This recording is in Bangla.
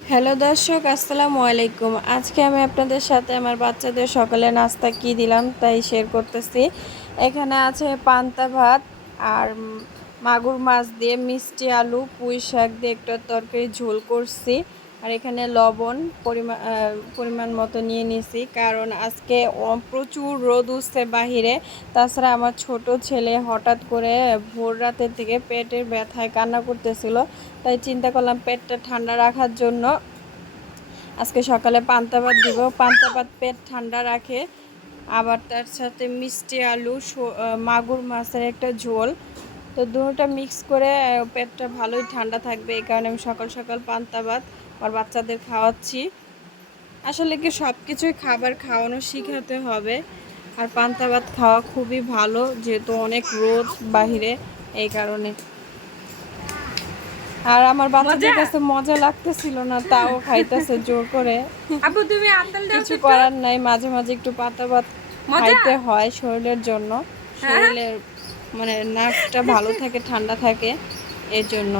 হ্যালো দর্শক, আসসালামু আলাইকুম। আজকে আমি আপনাদের সাথে আমার বাচ্চাদের সকালে নাস্তা কি দিলাম তাই শেয়ার করতেছি। এখানে আছে পান্তা ভাত আর মাগুর মাছ দিয়ে মিষ্টি আলু, পুঁই শাক দিয়ে একটা তরকারি ঝোল করছি। আর এখানে লবণ পরিমাণ পরিমাণ মতো নিয়ে নিছি। কারণ আজকে প্রচুর রোদ উঠছে বাহিরে। তাছাড়া আমার ছোট ছেলে হঠাৎ করে ভোর রাতের থেকে পেটের ব্যথায় কান্না করতেছিল। তাই চিন্তা করলাম পেটটা ঠান্ডা রাখার জন্য আজকে সকালে পান্তা ভাত দিব। পান্তা ভাত পেট ঠান্ডা রাখে। আবার তার সাথে মিষ্টি আলু মাগুর মাছের একটা ঝোল। তো দুটোটা মিক্স করে পেটটা ভালোই ঠান্ডা থাকবে এই কারণে আমি সকাল সকাল পান্তা ভাত আর বাচ্চাদের খাওয়াচ্ছি। আসলে কি সব কিছুই খাবার খাওয়ানো শিখাতে হবে আর পান্তা ভাত খাওয়া খুবই ভালো যেহেতু অনেক রোদ বাহিরে এই কারণে। আর আমার বাচ্চাদের কাছে মজা লাগতেছিল না তাও খাইতেছে জোর করে। আপু তুমি কিছু করার নাই মাঝে মাঝে একটু পাতা ভাত খাইতে হয় শরীরের জন্য। হ্যাঁ? শরীরের মানে নার্ভটা ভালো থাকে ঠান্ডা থাকে এর জন্য।